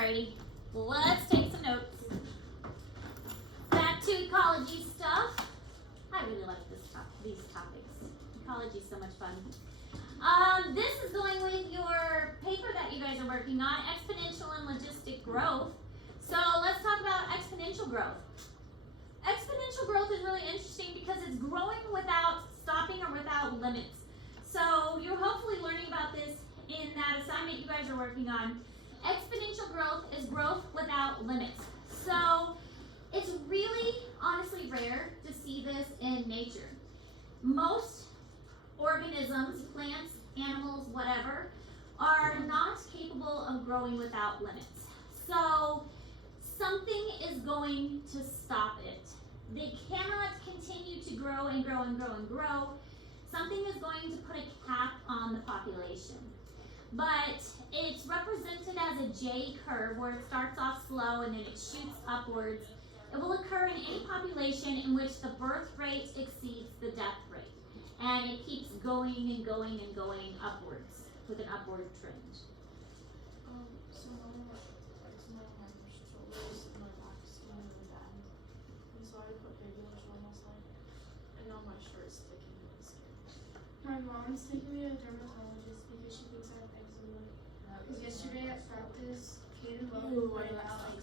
Alrighty, let's take some notes. Back to ecology stuff. I really like these topics. Ecology is so much fun. This is going with your paper that you guys are working on, exponential and logistic growth. So let's talk about exponential growth. Exponential growth is really interesting because it's growing without stopping or without limits. So you're hopefully learning about this in that assignment you guys are working on. Exponential growth is growth without limits. So it's really honestly rare to see this in nature. Most organisms, plants, animals, whatever, are not capable of growing without limits. So something is going to stop it. They cannot continue to grow and grow and grow and grow. Something is going to put a cap on the population. But it's represented as a J curve where it starts off slow and then it shoots upwards. It will occur in any population in which the birth rate exceeds the death rate. And it keeps going and going and going upwards with an upward trend. So one of my shoulders and my back's getting really bad. And so I put baby lotion on last night. And now my shirt's sticking to the skin. My mom's taking me to a dermatologist because she thinks I have eczema. Because yesterday at practice, Caden pointed out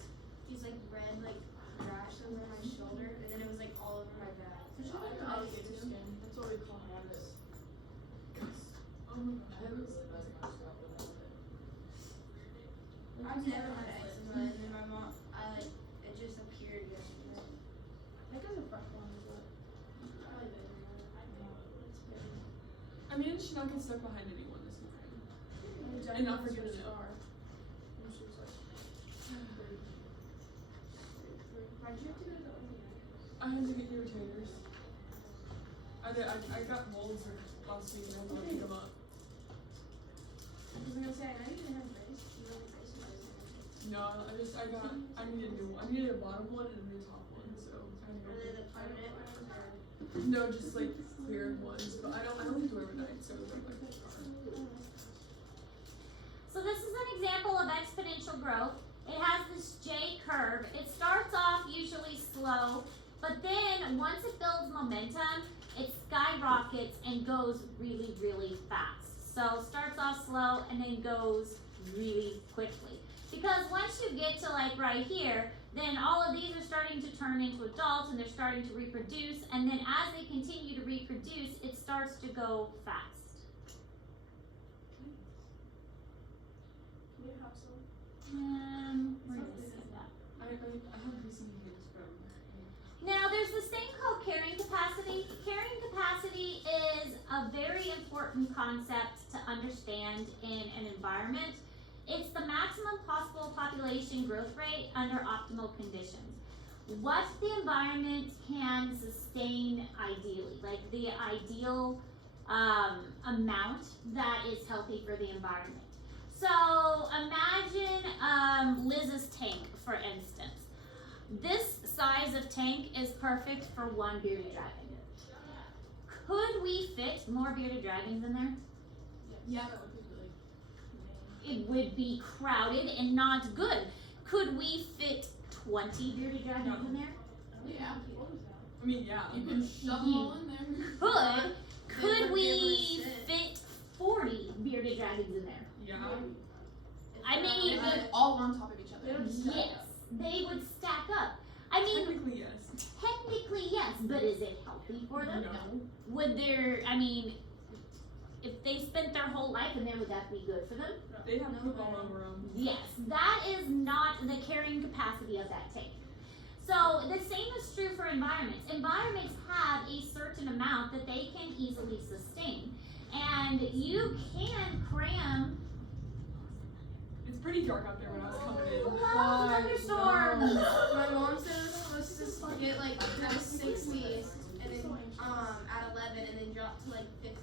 these red rash over my shoulder, and then it was all over my back. Did you have alligator skin? That's what we call habits. I've never had eczema, and then my mom, it just appeared yesterday. That guy's a fresh one, but probably better than that. I know, it's big. I mean, she not get stuck behind anyone this morning. And not forget it. And she was like, why'd you have to go to the OR? I had to get irritators. I got molds last week and I had to pick them up. I was gonna say, I know you didn't have braces. You have braces or something. No, I needed a new one. I needed a bottom one and a new top one, so I had to go. Are they the permanent ones or? No, just clear ones, but I don't have to wear them at night, so they're So this is an example of exponential growth. It has this J curve. It starts off usually slow, but then once it builds momentum, it skyrockets and goes really, really fast. So starts off slow and then goes really quickly. Because once you get to right here, then all of these are starting to turn into adults and they're starting to reproduce, and then as they continue to reproduce, it starts to go fast. Can you have some? Where did I see that? I have recent hits from. Now, there's this thing called carrying capacity. Carrying capacity is a very important concept to understand in an environment. It's the maximum possible population growth rate under optimal conditions. What the environment can sustain ideally, the ideal amount that is healthy for the environment. So imagine Liz's tank, for instance. This size of tank is perfect for one bearded dragon. Could we fit more bearded dragons in there? Yeah, that would be really. It would be crowded and not good. Could we fit 20 bearded dragons in there? Yeah. I mean, yeah. You can shove them all in there. Could we fit 40 bearded dragons in there? Yeah. I mean, all on top of each other. yes, they would stack up. I mean, Technically, yes. technically yes, but is it healthy for them? No. Would if they spent their whole life in there, would that be good for them? They have poop all over them. Yes, that is not the carrying capacity of that tank. So the same is true for environments. Environments have a certain amount that they can easily sustain. And you can cram. It's pretty dark out there when I was coming in. Thunderstorms. My mom said it was supposed to get to the 60s, and then at 11, and then drop to 50.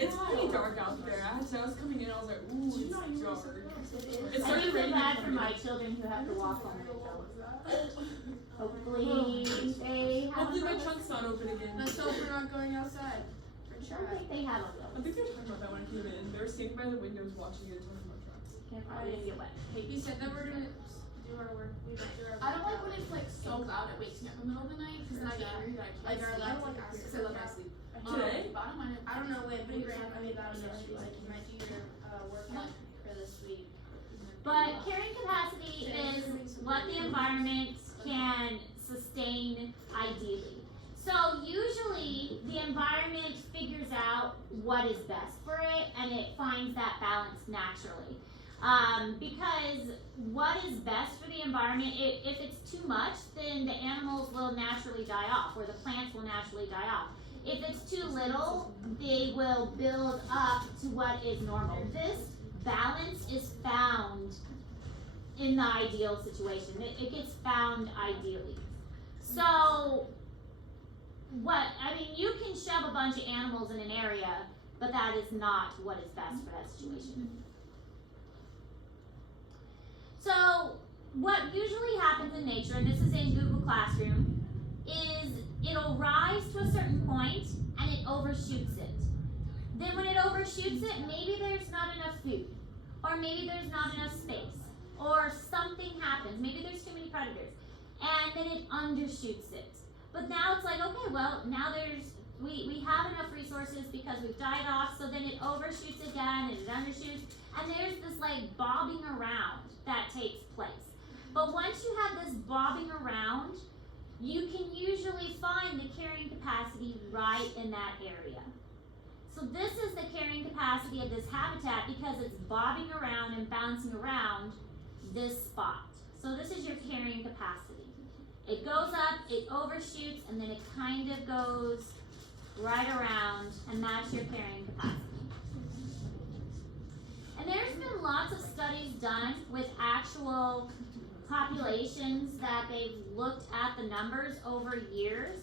It's pretty dark out there. I was coming in, I was like, ooh, it's dark. It I started feel raining. bad for my children who have to walk home though. Hopefully they have. Hopefully my trunk's not open again. Let's hope we're not going outside. I don't think they have a I bill. think they were talking about that when I came in. They were standing by the windows watching it and talking about trucks. Can't probably get wet. He said that we're gonna do our work. We don't do our work. I don't like when it's like so loud it wakes me up in the middle of the night because then I get angry that I can't Like our sleep. electric acid. Because I love my sleep. Today? Bottom line, I don't know when, but he ran really loud enough. She's like, you might do your workout for this week. But carrying capacity is what the environment can sustain ideally. So usually the environment figures out what is best for it and it finds that balance naturally. Because what is best for the environment, if it's too much, then the animals will naturally die off or the plants will naturally die off. If it's too little, they will build up to what is normal. This balance is found in the ideal situation. It gets found ideally. So, you can shove a bunch of animals in an area, but that is not what is best for that situation. So, what usually happens in nature, and this is in Google Classroom, is it'll rise to a certain point and it overshoots it. Then when it overshoots it, maybe there's not enough food, or maybe there's not enough space, or something happens, maybe there's too many predators, and then it undershoots it. But now it's like, okay, well, now we have enough resources because we've died off, so then it overshoots again and it undershoots, and there's this like bobbing around that takes place. But once you have this bobbing around, you can usually find the carrying capacity right in that area. So this is the carrying capacity of this habitat because it's bobbing around and bouncing around this spot. So this is your carrying capacity. It goes up, it overshoots, and then it kind of goes right around, and that's your carrying capacity. And there's been lots of studies done with actual populations that they've looked at the numbers over years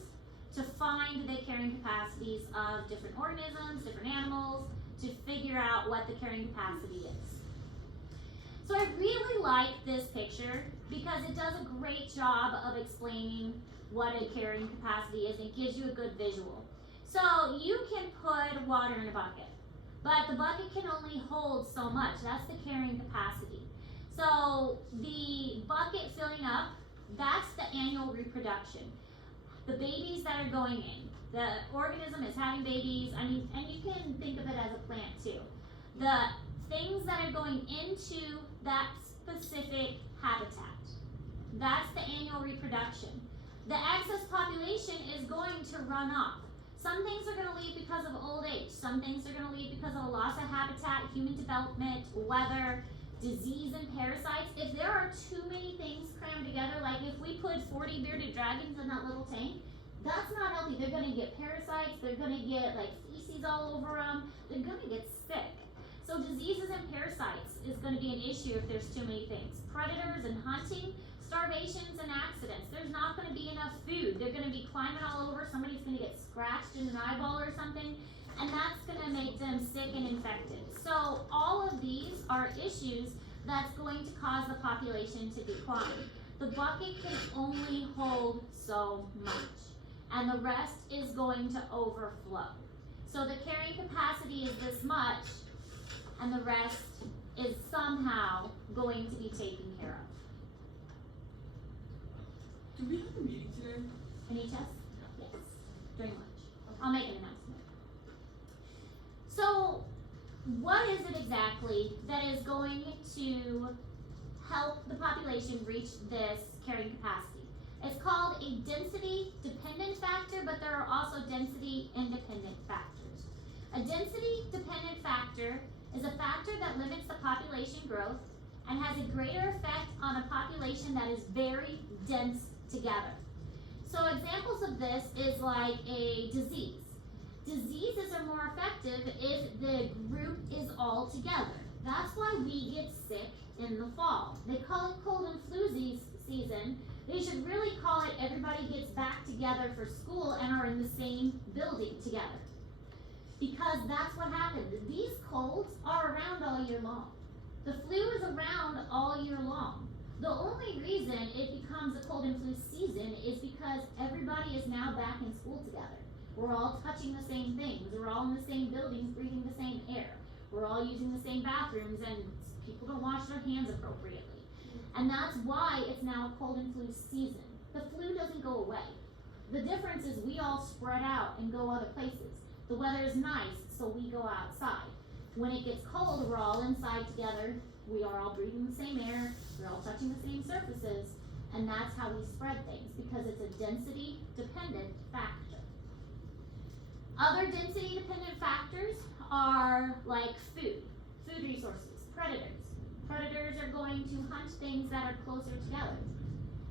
to find the carrying capacities of different organisms, different animals, to figure out what the carrying capacity is. So I really like this picture because it does a great job of explaining what a carrying capacity is and gives you a good visual. So you can put water in a bucket, but the bucket can only hold so much. That's the carrying capacity. So the bucket filling up, that's the annual reproduction. The babies that are going in, the organism is having babies, and you can think of it as a plant too. The things that are going into that specific habitat, that's the annual reproduction. The excess population is going to run off. Some things are going to leave because of old age. Some things are going to leave because of a loss of habitat, human development, weather, disease, and parasites. If there are too many things crammed together, like if we put 40 bearded dragons in that little tank, that's not healthy. They're going to get parasites. They're going to get like feces all over them. They're going to get sick. So diseases and parasites is going to be an issue if there's too many things. Predators and hunting, starvations and accidents. There's not going to be enough food. They're going to be climbing all over. Somebody's going to get scratched in an eyeball or something, and that's going to make them sick and infected. So all of these are issues that's going to cause the population to decline. The bucket can only hold so much, and the rest is going to overflow. So the carrying capacity is this much, and the rest is somehow going to be taken care of. Do we have a meeting today? Any tests? Yes, during lunch. I'll make an announcement. So, what is it exactly that is going to help the population reach this carrying capacity? It's called a density-dependent factor, but there are also density-independent factors. A density-dependent factor is a factor that limits the population growth and has a greater effect on a population that is very dense together. So examples of this is like a disease. Diseases are more effective if the group is all together. That's why we get sick in the fall. They call it cold and flu season. They should really call it everybody gets back together for school and are in the same building together. Because that's what happens. These colds are around all year long. The flu is around all year long. The only reason it becomes a cold and flu season is because everybody is now back in school together. We're all touching the same things. We're all in the same buildings, breathing the same air. We're all using the same bathrooms, and people don't wash their hands appropriately. And that's why it's now cold and flu season. The flu doesn't go away. The difference is we all spread out and go other places. The weather is nice, so we go outside. When it gets cold, we're all inside together. We are all breathing the same air. We're all touching the same surfaces. And that's how we spread things, because it's a density-dependent factor. Other density-dependent factors are like food resources, predators. Predators are going to hunt things that are closer together.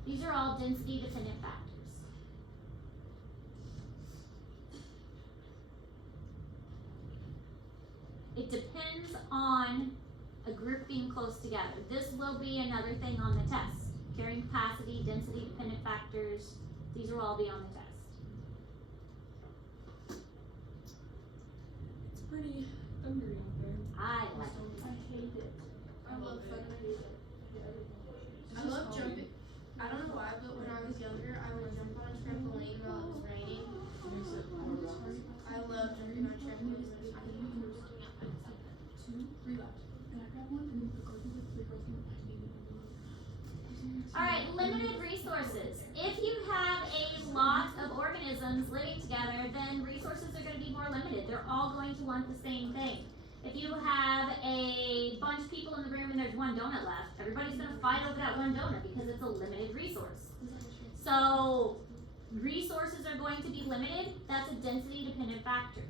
These are all density-dependent factors. It depends on a group being close together. This will be another thing on the test. Carrying capacity, density-dependent factors, these will all be on the test. It's pretty thundery out there. I like it. I hate it. I love thunder. I It's love just jumping. I don't know why, but when I was younger, I would jump on a trampoline while it was raining. I love jumping on trampolines when it's raining. 2, 3 left. And I grab one and the girl who the girl who Alright, limited resources. If you have a lot of organisms living together, then resources are going to be more limited. They're all going to want the same thing. If you have a bunch of people in the room and there's one donut left, everybody's going to fight over that one donut because it's a limited resource. So, resources are going to be limited. That's a density-dependent factor.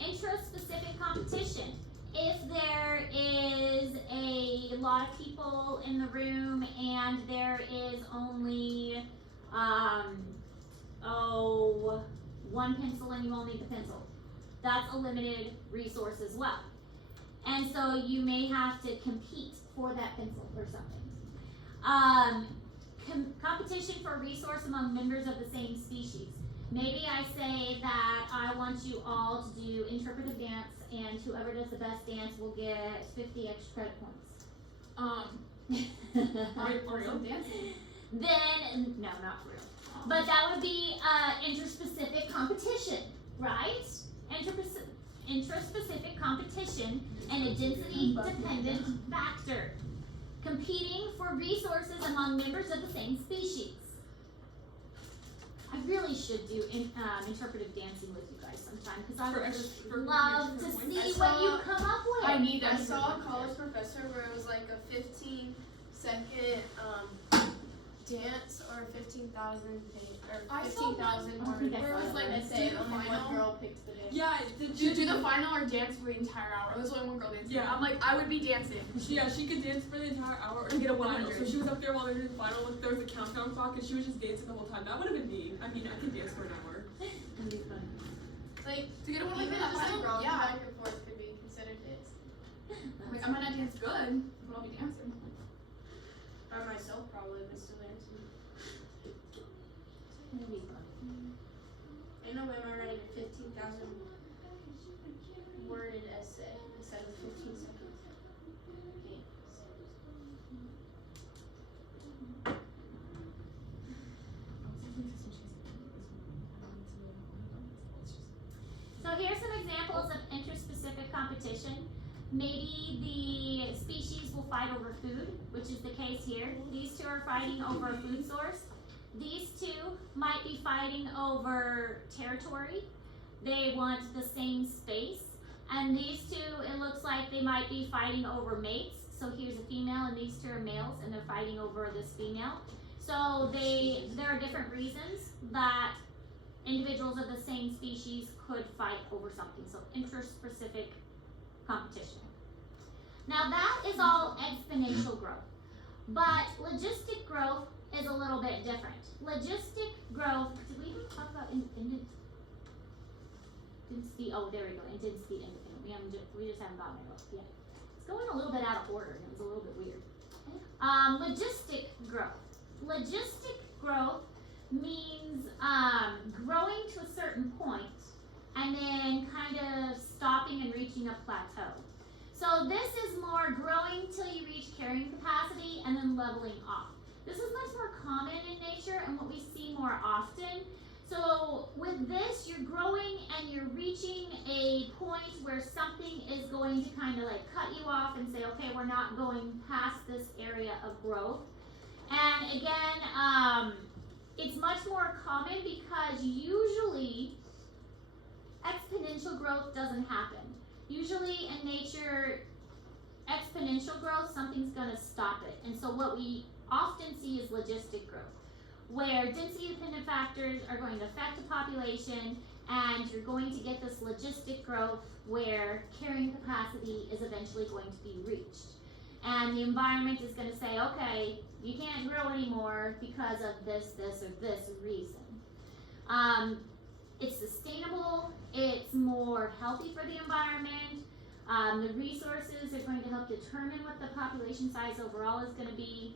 Intraspecific competition. If there is a lot of people in the room and there is only, one pencil and you all need the pencil, that's a limited resource as well. And so you may have to compete for that pencil or something. Competition for a resource among members of the same species. Maybe I say that I want you all to do interpretive dance, and whoever does the best dance will get 50 extra credit points. Are you dancing? Then, no, not for real. But that would be interspecific competition, right? Intraspecific competition and a density-dependent factor. Competing for resources among members of the same species. I really should do interpretive dancing with you guys sometime, because I would just love to see what you come up with. I saw a college professor where it was like a 15-second dance or 15,000 or 15,000 word. Where it was like essay. do the Only one final. girl picked the dance. Yeah, Did you do the final or dance for the entire hour? There's only one girl dancing. Yeah. I'm like, I would be dancing. she could dance for the entire hour and get a 100. So she was up there while they were doing the final. There was a countdown clock and she was just dancing the whole time. That would have been me. I mean, I could dance for an hour. Like, To get a 100, even that just like final? rocking Yeah. back and forth could be considered dance. Like, I might not dance good, but I'll be dancing. By myself, probably, but still dancing. Ain't no way am I writing a 15,000 worded essay instead of 15 seconds. So here's some examples of interspecific competition. Maybe the species will fight over food, which is the case here. These two are fighting over a food source. These two might be fighting over territory. They want the same space. And these two, it looks like they might be fighting over mates. So here's a female and these two are males and they're fighting over this female. So there are different reasons that individuals of the same species could fight over something. So interspecific competition. Now that is all exponential growth. But logistic growth is a little bit different. Logistic growth, did we even talk about independent? Density, oh there we go, intensity independent. We just haven't gotten there yet. It's going a little bit out of order and it was a little bit weird. Logistic growth. Logistic growth means growing to a certain point and then kind of stopping and reaching a plateau. So this is more growing till you reach carrying capacity and then leveling off. This is much more common in nature and what we see more often. So with this, you're growing and you're reaching a point where something is going to kind of like cut you off and say, okay, we're not going past this area area of growth. And again, it's much more common because usually exponential growth doesn't happen. Usually in nature, exponential growth, something's gonna stop it. And so what we often see is logistic growth, where density dependent factors are going to affect the population, and you're going to get this logistic growth where carrying capacity is eventually going to be reached. And the environment is gonna say, okay, you can't grow anymore because of this, this, or this reason. It's sustainable, it's more healthy for the environment. The resources are going to help determine what the population size overall is gonna be.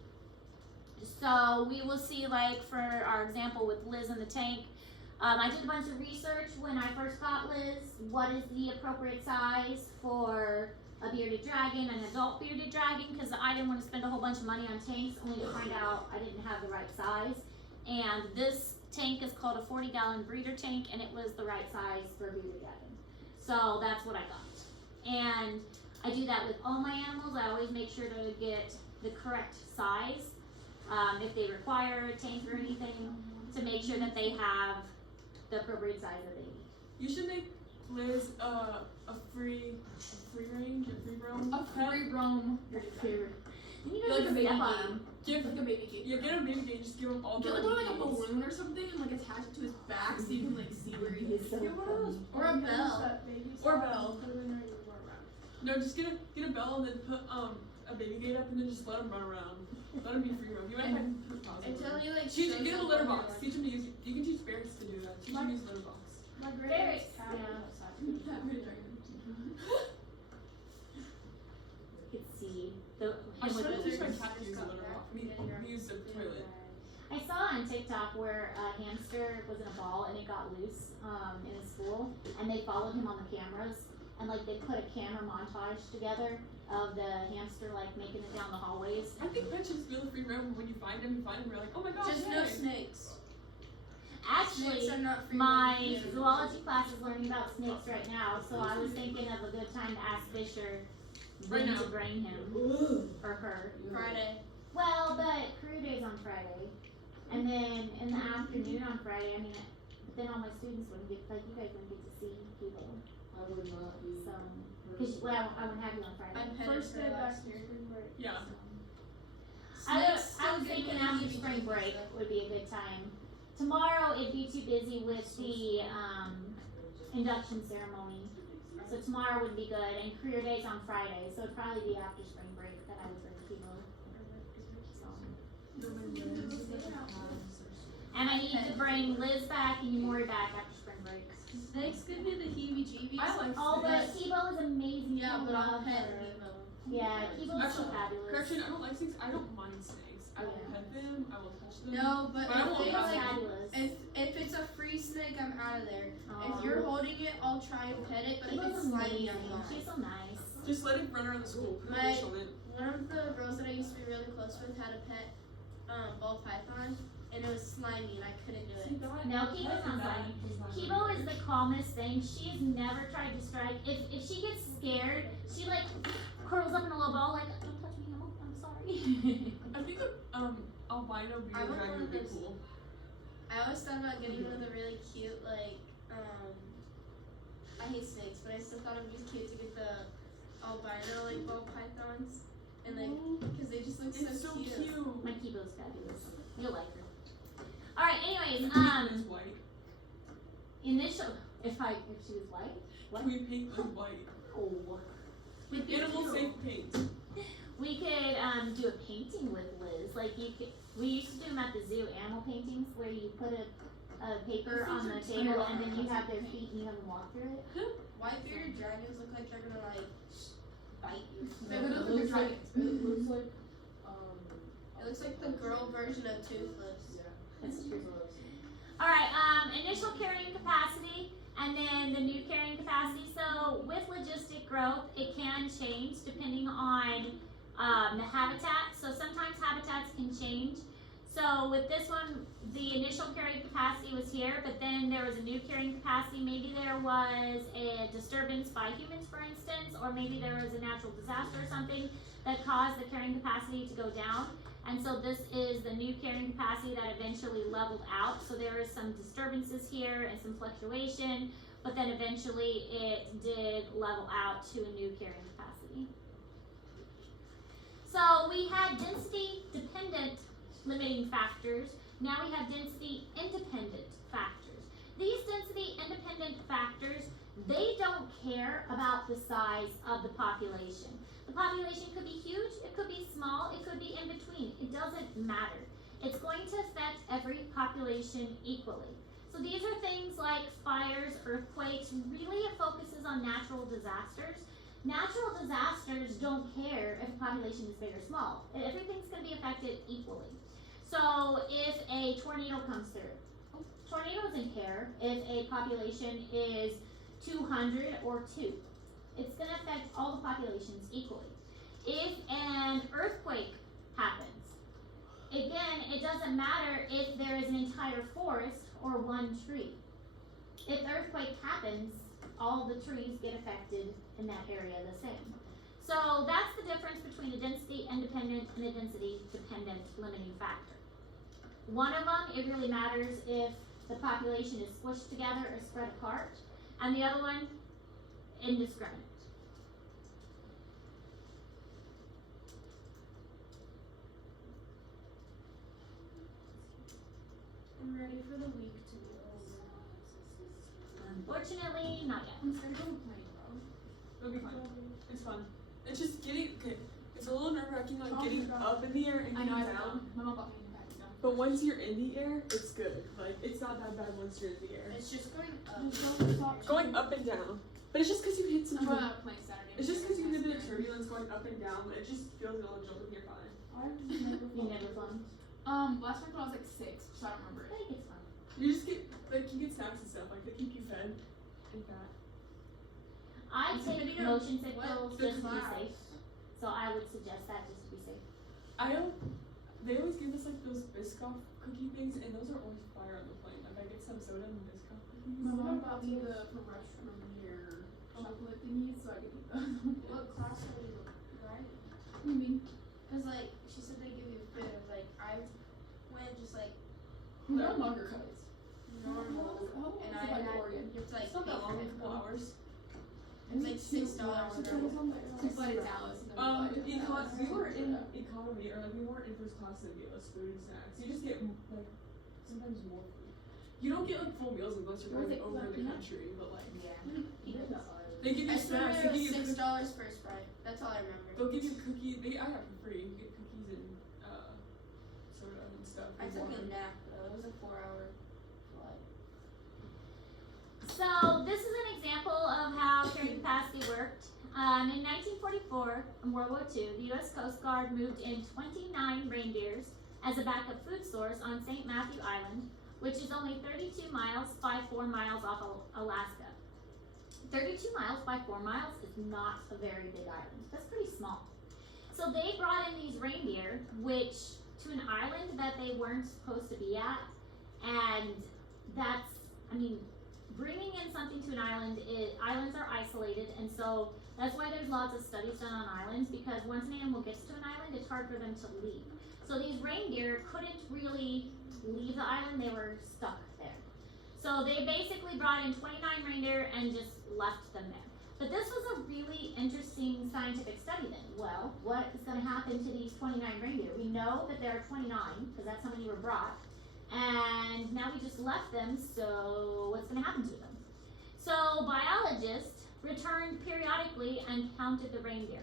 So we will see, like for our example with Liz in the tank, I did a bunch of research when I first got Liz. What is the appropriate size for a bearded dragon, an adult bearded dragon? Because I didn't want to spend a whole bunch of money on tanks only to find out I didn't have the right size. And this tank is called a 40-gallon breeder tank, and it was the right size for a bearded dragon. So that's what I got. And I do that with all my animals. I always make sure to get the correct size. If they require a tank or anything, to make sure that they have the appropriate size that they need. You should make Liz a free range, a free roam. A free roam. You Like guys a just baby step on game. them. Give Like a baby cake. yeah, get a baby gate, just give him all the Get like one like a gates. balloon or something and like attach it to his back so you can like see where he is. So Get one of those Or a balloons bell. that babies Or a have bell. and put 'em in there and you run around. No, just get a bell and then put a baby gate up and then just let him run around. Let him be free roam. You might have to put pause on Until it. you like Teach, show get a them litter what box. you're Teach him to use. You can teach bears to do that. Teach him to use a litter box. My great Ferrets, aunt's cat yeah. was outside. You could see the I him should with have the teach my leaders. cat to use a litter box. He used a toilet. I saw on TikTok where a hamster was in a ball and it got loose in a school, and they followed him on the cameras, and like they put a camera montage together of the hamster like making it down the hallways. I think pets should feel free roam. When you find him, you're like, oh my gosh, Just hey. no snakes. Actually, Snakes are not free my roaming animals. zoology class is learning about snakes right now, so I was thinking of a good time to ask Fisher when Right now. to bring him or her. Friday. Well, but career day's on Friday, and then in the afternoon on Friday. I mean, then all my students wouldn't get, like, you guys wouldn't get to see people. I would not be. So, cause I wouldn't have you on Friday. I petted First day her back last to year. spring break. Yeah. I was thinking after spring break would be a good time. Tomorrow it'd be too busy with the induction ceremony, so tomorrow would be good. And career day's on Friday, so it'd probably be after spring break that I would bring people. So. And I need to bring Liz back and Yumori back after spring break. Snakes give me the heebie-jeebies. I like Oh, but snakes. Kibo is amazing. Yeah, I but I'll love pet her. Nemo. Yeah, Kibo's so Actually, fabulous. Correction, I don't like snakes. I don't mind snakes. I will Yeah. pet them. I will touch them. No, but But I won't if Kibo's it's pet like, fabulous. if it's a free snake, I'm out of there. Aw. If you're holding it, I'll try and pet it, but if Kibo's it's slimy, amazing. I'm not. She's so nice. Just let it run around the school. Put My- a leash on it. One of the girls that I used to be really close with had a pet ball python, and it was slimy, and I couldn't do it. No, Kibo's not slimy. Kibo is the calmest thing. She's never tried to strike. If she gets scared, she like curls up in a little ball like, don't touch me, I'm sorry. I think albino bearded I want one dragon of would be those. cool. I always thought about getting one of the really cute, like, I hate snakes, but I still thought it would be cute to get the albino, like, ball pythons, and, like, because they just look It's so cute. My Kibo's fabulous. You'll like her. Alright, anyways, Paint Liz white. initial, if she was white, what? Can we paint Liz white? Oh. With animal safe paint. We could do a painting with Liz. Like we used to do them at the zoo, animal paintings, where you put a paper on the table and then you have their feet and you have them walk through it. White-bearded dragons look like they're gonna, like, bite you. They're gonna look like dragons. It looks like, It looks like the girl version of Toothless. That's true. Alright, initial carrying capacity and then the new carrying capacity. So with logistic growth, it can change depending on the habitat. So sometimes habitats can change. So with this one, the initial carrying capacity was here, but then there was a new carrying capacity. Maybe there was a disturbance by humans, for instance, or maybe there was a natural disaster or something. that caused the carrying capacity to go down. And so this is the new carrying capacity that eventually leveled out. So there is some disturbances here and some fluctuation, but then eventually it did level out to a new carrying capacity. So we had density dependent limiting factors. Now we have density independent factors. These density independent factors, they don't care about the size of the population. The population could be huge, it could be small, it could be in between. It doesn't matter. It's going to affect every population equally. So these are things like fires, earthquakes. Really it focuses on natural disasters. Natural disasters don't care if the population is big or small. Everything's going to be affected equally. So if a tornado comes through, tornado doesn't care if a population is 200 or 2. It's going to affect all the populations equally. If an earthquake happens, again, it doesn't matter if there is an entire forest or one tree. If the earthquake happens, all the trees get affected in that area the same. So that's the difference between a density independent and a density dependent limiting factor. One of them, it really matters if the population is squished together or spread apart, and the other one, indiscriminate. I'm ready for the week to be over. Unfortunately, not yet. I'm scared to go play, bro. It'll be fine. It's fun. It's just getting, okay, it's a little nerve-wracking, like getting up in the air and I know, getting I down. know. My mom bought me a bag down. But once you're in the air, it's good. Like, it's not that bad once you're in the air. It's just going up. Going up and down. But it's just because you hit some I'm going to play Saturday. It's just because you hit a bit of turbulence going up and down, but it just feels a little jolt and you're fine. You never flown. Last time when I was like 6, so I don't remember I it. think it's fun. You just get, like, you get snacks and stuff. Like, they keep you fed and fat. I take Depending on motion sick what pills the just to be class. safe. So I would suggest that just to be safe. I don't, they always give us, like, those Biscoff cookie things, and those are always fire on the plane. Like, I get some soda and Biscoff cookies. My mom bought me the from here chocolate thingies, so I could eat those. What class are you riding? What do you mean? Cause like she said they give you food. Like I went just like They're on longer cuts. normal, and I had Oregon. you have to like It's not that pay long, for a it. couple hours. It's like $6 To fly to Dallas. And then fly to We Dallas. were in economy, or like we weren't in first class, so they gave us food and snacks. You just get like sometimes more food. You don't get like full meals unless you're Was going it over the peanut? country, but like Peanuts. they give I you still snacks. They remember give you $6 for a Sprite. That's all I remember. They'll give you cookies. I got it for free. You get cookies and soda and stuff. I and took water. a nap though. It was a 4-hour flight. So this is an example of how carrying capacity worked. In 1944, in World War II, the U.S. Coast Guard moved in 29 reindeers as a backup food source on St. Matthew Island, which is only 32 miles by 4 miles off Alaska. 32 miles by 4 miles is not a very big island. That's pretty small. So they brought in these reindeer, which to an island that they weren't supposed to be at, and that's, I mean, bringing in something to an island, islands are isolated, and so that's why there's lots of studies done on islands, because once an animal gets to an island, it's hard for them to leave. So these reindeer couldn't really leave the island, they were stuck there. So they basically brought in 29 reindeer and just left them there. But this was a really interesting scientific study then. Well, what is going to happen to these 29 reindeer? We know that there are 29, because that's how many were brought. And now we just left them, so what's going to happen to them? So biologists returned periodically and counted the reindeer.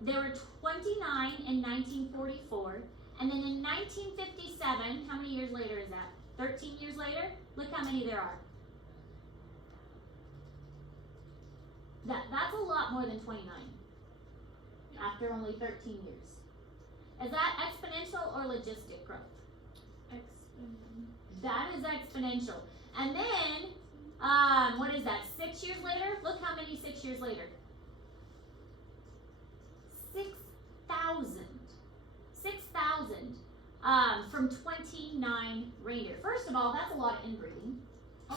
There were 29 in 1944, and then in 1957, how many years later is that? 13 years later? Look how many there are. That's a lot more than 29 after only 13 years. Is that exponential or logistic growth? That is exponential. And then, what is that, 6 years later? Look how many 6 years later. 6,000. 6,000 from 29 reindeer. First of all, that's a lot of inbreeding.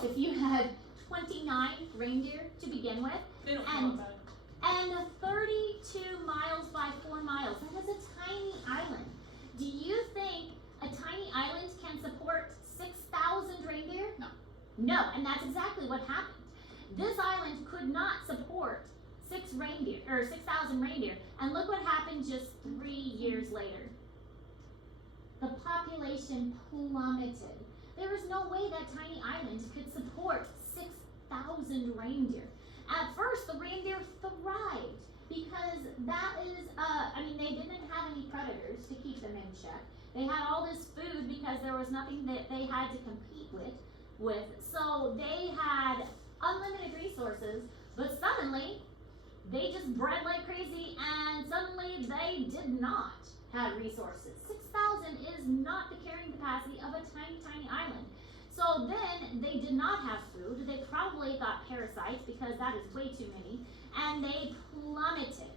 If you had 29 reindeer to begin with, They don't And- know about and 32 miles by 4 miles. That is a tiny island. Do you think a tiny island can support 6,000 reindeer? No. No, and that's exactly what happened. This island could not support 6,000 reindeer, and look what happened just 3 years later. The population plummeted. There was no way that tiny island could support 6,000 reindeer. At first, the reindeer thrived because they didn't have any predators to keep them in check. They had all this food because there was nothing that they had to compete with. So they had unlimited resources, but suddenly they just bred like crazy, and suddenly they did not have resources. 6,000 is not the carrying capacity of a tiny, tiny island. So then they did not have food. They probably got parasites because that is way too many, and they plummeted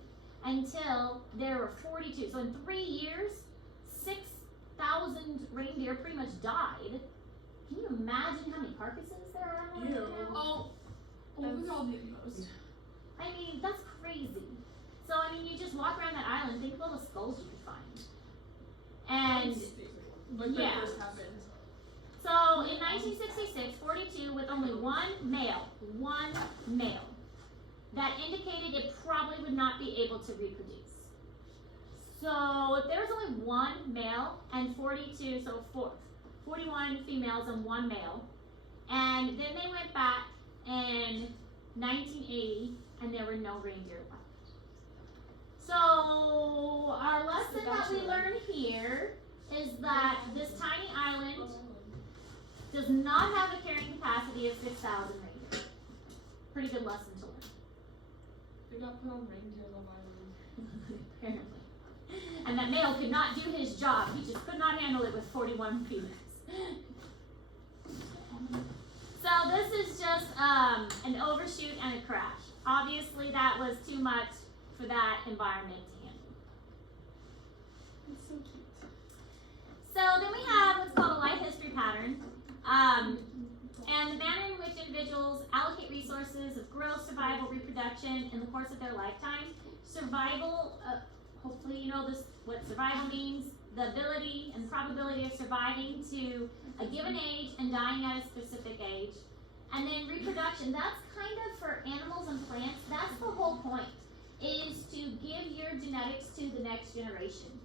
until there were 42. So in 3 years, 6,000 reindeer pretty much died. Can you imagine how many carcasses there are on Ew. right now? Oh, look at all the most. I mean, that's crazy. So, I mean, you just walk around that island, think of all the skulls you could find. And Like yeah. that first happened. so in 1966, 42 with only one male, that indicated it probably would not be able to reproduce. So if there was only one male and 42, so 41 females and one male, and then they went back in 1980 and there were no reindeer left. So our lesson that we learn here is that this tiny island does not have a carrying capacity of 6,000 reindeer. Pretty good lesson to learn. They got put on Reindeer Love Island. Apparently. And that male could not do his job. He just could not handle it with 41 females. So this is just an overshoot and a crash. Obviously that was too much for that environment to handle. It's so cute. So then we have what's called a life history pattern. And the manner in which individuals allocate resources of growth, survival, reproduction in the course of their lifetime. Survival, hopefully you know what survival means, the ability and probability of surviving to a given age and dying at a specific age. And then reproduction, that's kind of for animals and plants, that's the whole point, is to give your genetics to the next generation.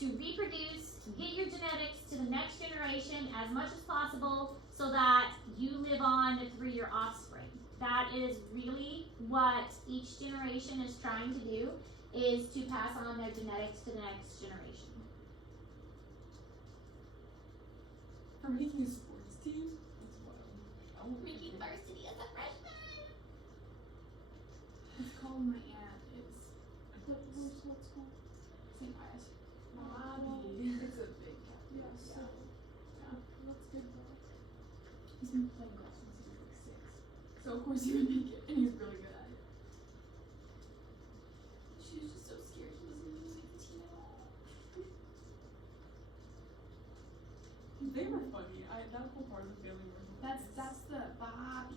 To reproduce, get your genetics to the next generation as much as possible so that you live on through your offspring. That is really what each generation is trying to do, is to pass on their genetics to the next generation. For making a sports team? That's wild. I won't make it. varsity as a freshman. It's called my aunt is. What's it called? St. Pius. It's a big cat. Yeah, so. Yeah, that's good though. He's been playing golf since he was like 6. So of course he would make it, and he's really good at it. She was just so scared he wasn't gonna make the team at all. They were funny. That whole part of the family were hilarious. That's the Bobby.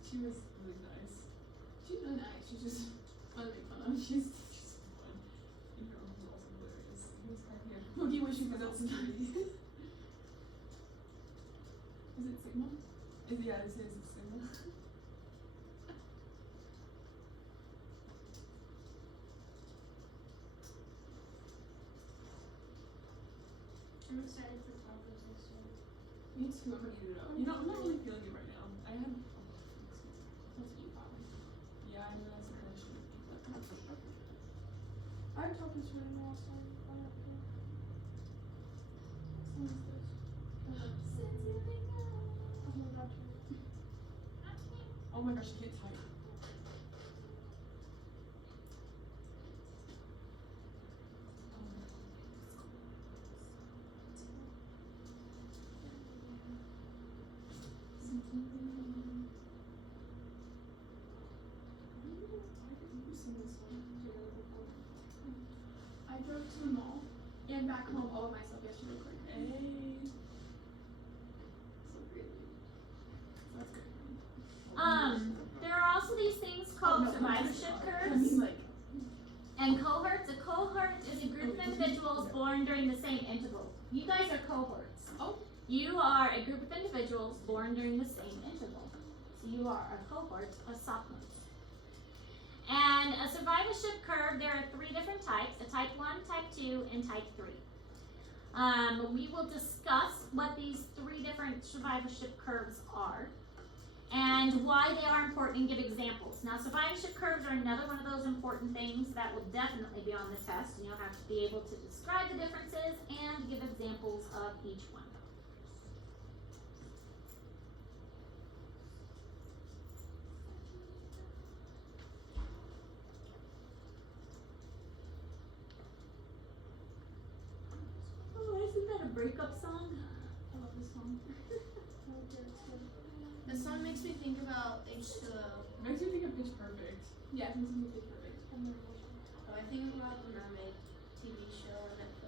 She was really nice. She's really nice. She's just fun to make fun of. She's Just fun. And her uncle was also hilarious. He was cracking up. Look, he wishes Because he that's was security. Is it Sigma? Yeah, his name is Sigma. I'm excited for tacos next year. Me too, I'm gonna eat it up. You know, I'm not really feeling it right now. I had That's you probably. yeah, I know that's the kind of shit. I had tacos for dinner last time. I don't know. What is this? Oh my god. Oh my gosh, I can't type. I drove to the mall and back home all by myself yesterday quick. Hey. So great. That's good. There are also these things called called survivorship I curves. mean, like, And cohorts, a cohort is a group of individuals born during the same interval. You guys are cohorts. Oh. You are a group of individuals born during the same interval. So you are a cohort of sophomores. And a survivorship curve, there are 3 different types, a type 1, type 2, and type 3. We will discuss what these 3 different survivorship curves are and why they are important and give examples. Now, survivorship curves are another one of those important things that will definitely be on the test, and you'll have to be able to describe the differences and give examples of each one. Oh, isn't that a breakup song? I love this song. This song makes me think about H2O. It makes me think of Pitch Perfect. yeah, it makes me feel perfect. Oh, I think about the Mermaid TV show on Netflix.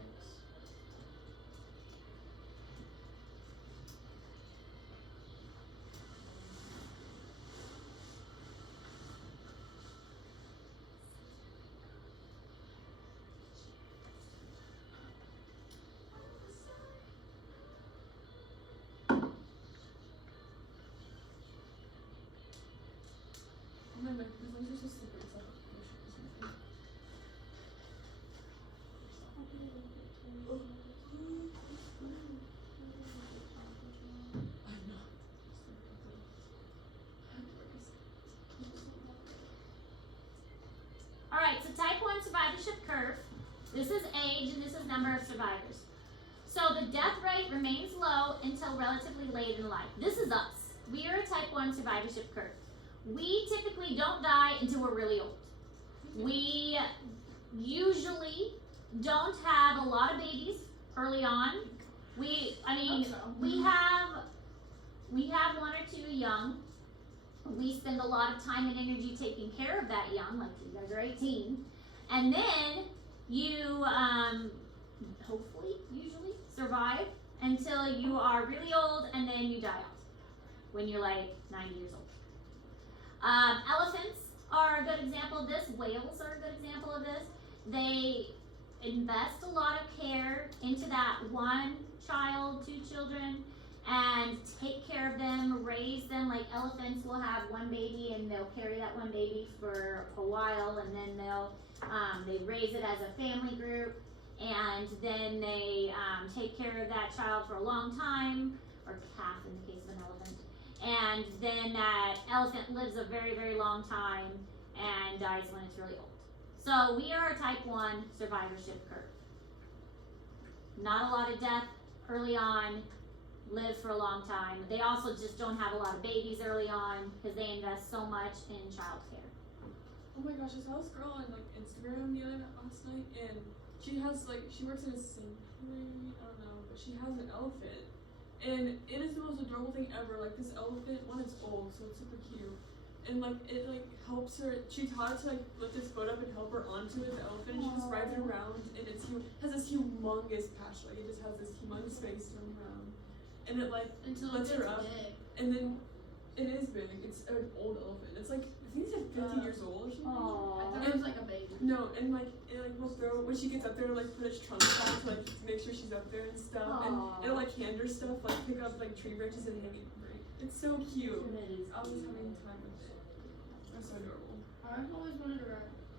Oh my god, these ones are so stupid. It's like, I'm not. Alright, so type 1 survivorship curve. This is age and this is number of survivors. So the death rate remains low until relatively late in life. This is us. We are a type 1 survivorship curve. We typically don't die until we're really old. We usually don't have a lot of babies early on. We have 1 or 2 young. We spend a lot of time and energy taking care of that young, like you guys are 18. And then you hopefully, usually, survive until you are really old and then you die out when you're like 90 years old. Elephants are a good example of this. Whales are a good example of this. They invest a lot of care into that 1 child, 2 children, and take care of them, raise them. Like elephants will have 1 baby and they'll carry that 1 baby for a while, and then they raise it as a family group, and then they take care of that child for a long time, or calf in the case of an elephant. And then that elephant lives a very, very long time and dies when it's really old. So we are a type 1 survivorship curve. Not a lot of death early on, live for a long time. They also just don't have a lot of babies early on because they invest so much in childcare. Oh my gosh, I saw this girl on like Instagram last night, and she works in a sanctuary, I don't know, but she has an elephant. And it is the most adorable thing ever. Like this elephant, it's old, so it's super cute. And like it helps her. She taught it to lift its foot up and help her onto it, the elephant. And she just rides it around, and it has this humongous patch. Like it just has this humongous face to run around, and it Until lets it her gets up. big. And then it is big. It's an old elephant. It's like I think it's 50 years old or something. I Aww. thought it was like a baby. No, and it will throw when she gets up there, put its trunk back to make sure she's up there and stuff, Aw. and it'll hand her stuff, pick up tree branches and hang it. It's so cute. I was having time with it. That's so adorable. I've always wanted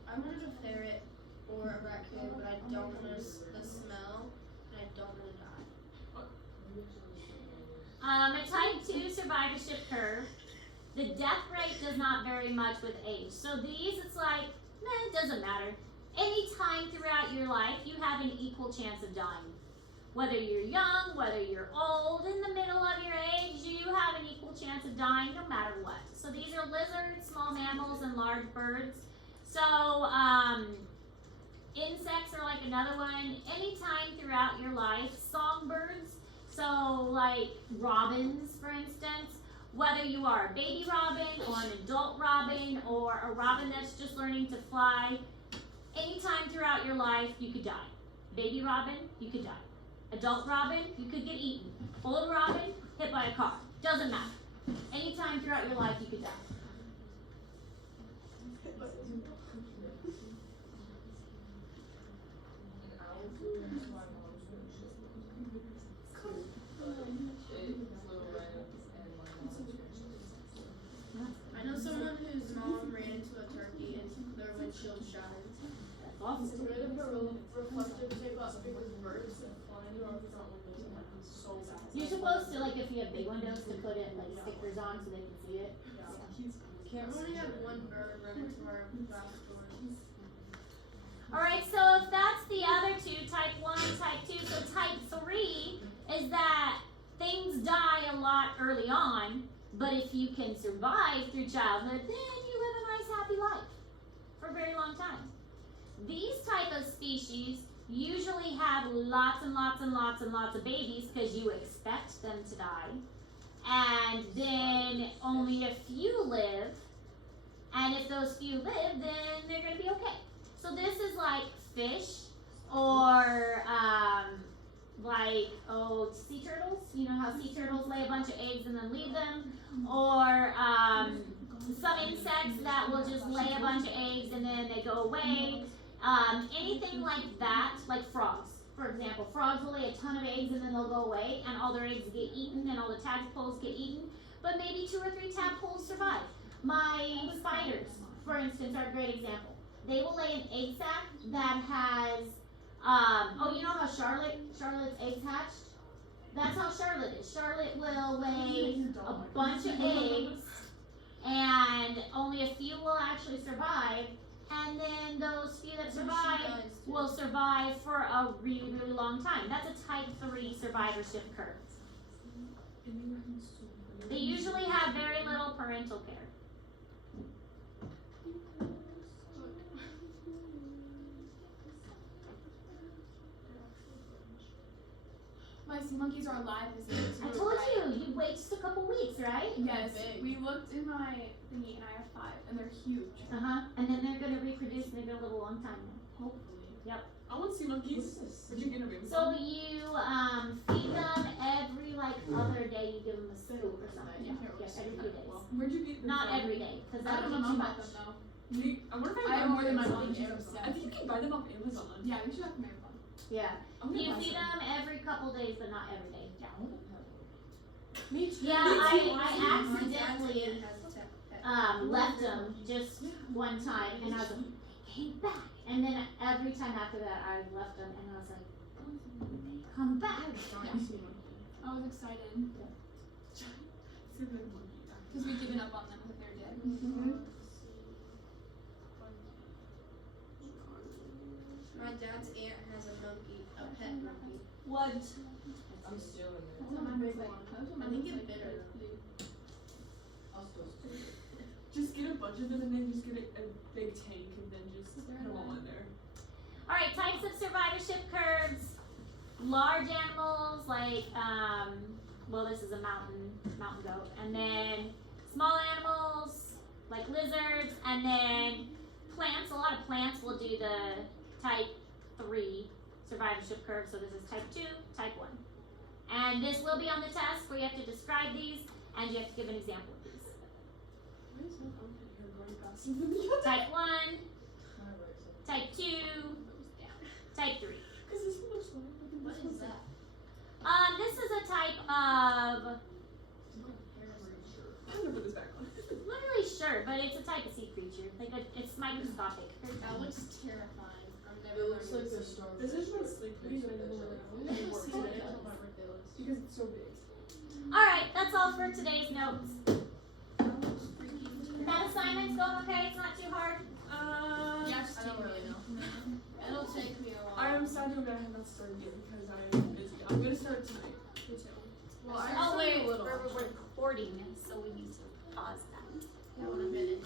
I wanted a ferret or a raccoon, but I don't want the smell, and I don't want to die. A type 2 survivorship curve. The death rate does not vary much with age. So these, it's like, it doesn't matter. Any time throughout your life, you have an equal chance of dying. Whether you're young, whether you're old, in the middle of your age, you have an equal chance of dying no matter what. So these are lizards, small mammals, and large birds. So insects are like another one. Anytime throughout your life, songbirds, so like robins, for instance, whether you are a baby robin or an adult robin or a robin that's just learning to fly, anytime throughout your life, you could die. Baby robin, you could die. Adult robin, you could get eaten. Old robin, hit by a car. Doesn't matter. Anytime throughout your life, you could die. put it like stickers on so they can see it. I only had one bird run into our glass doors. Alright, so if that's the other two, type 1 and type 2, so type 3 is that things die a lot early on, but if you can survive through childhood, then you live a nice happy life for a very long time. These type of species usually have lots and lots and lots and lots of babies because you expect them to die. And then only a few live, and if those few live, then they're gonna be okay. So this is like fish, or sea turtles. You know how sea turtles lay a bunch of eggs and then leave them, or some insects that will just lay a bunch of eggs and then they go away. Anything like that, like frogs. For example, frogs will lay a ton of eggs and then they'll go away, and all their eggs get eaten and all the tadpoles get eaten, but maybe 2 or 3 tadpoles survive. My spiders, for instance, are a great example. They will lay an egg sac that has, you know how Charlotte's eggs hatched? That's how Charlotte is. Charlotte will lay a bunch of eggs, and only a few will actually survive. And then those few that survive will survive for a really, really long time. That's a type 3 survivorship curve. They usually have very little parental care. My sea monkeys are alive this year. I told you wait just a couple weeks, right? Yes, we looked in my thingy and I have 5, and they're huge. And then they're gonna reproduce and they're gonna live a long time now. Hopefully. I want sea monkeys. Would you get them? So you feed them every other day. You give them a scoop or something. Yeah. Yes, every few days. Where'd you get them? Not from? every day, because I that'll don't be know too about much. them though. I wonder if I have more than my mom. I think you can buy them off Amazon. Yeah, we should have Marathon. Yeah. I'm gonna You buy feed some. them every couple days, but not every day. Yeah. Me too. Yeah, I accidentally has left them just one time, and I was like, they came back. And then every time after that, I left them, and I was like, they come back. I was excited Super monkey. because we'd given up on them because they're dead. My dad's aunt has a monkey, a pet monkey. What? I'm still in That's there. what mine was like. That's what I mine think was it's like. bitter. I'll still stay. Just get a bunch of them and then just get a big tank and then just put them all in there. Alright, types of survivorship curves. Large animals like, this is a mountain goat. And then small animals like lizards. And then plants, a lot of plants will do the type 3 survivorship curve. So this is type 2, type 1. And this will be on the test where you have to describe these and you have to give an example of these. Why is my armpit hair growing faster than the other? Type 1, type 2, type 3. Because this one looks like What is that? This is a type of, I'm gonna put this back on. I'm not really sure, but it's a type of sea creature. It's microscopic. That looks terrifying. I'm It never looks like they're starving. This is my sleep pretty, but I never went out. I Work see today. what my birthday looks. Because it's so big. Alright, that's all for today's notes. That assignment's going okay? It's not too hard? Yes, I don't really know. It'll take me a while. I am sad to admit I have not started yet because I'm busy. I'm gonna start tonight. Well, I Oh wait, started a little. we're recording, so we need to pause that. Yeah, when I'm finished.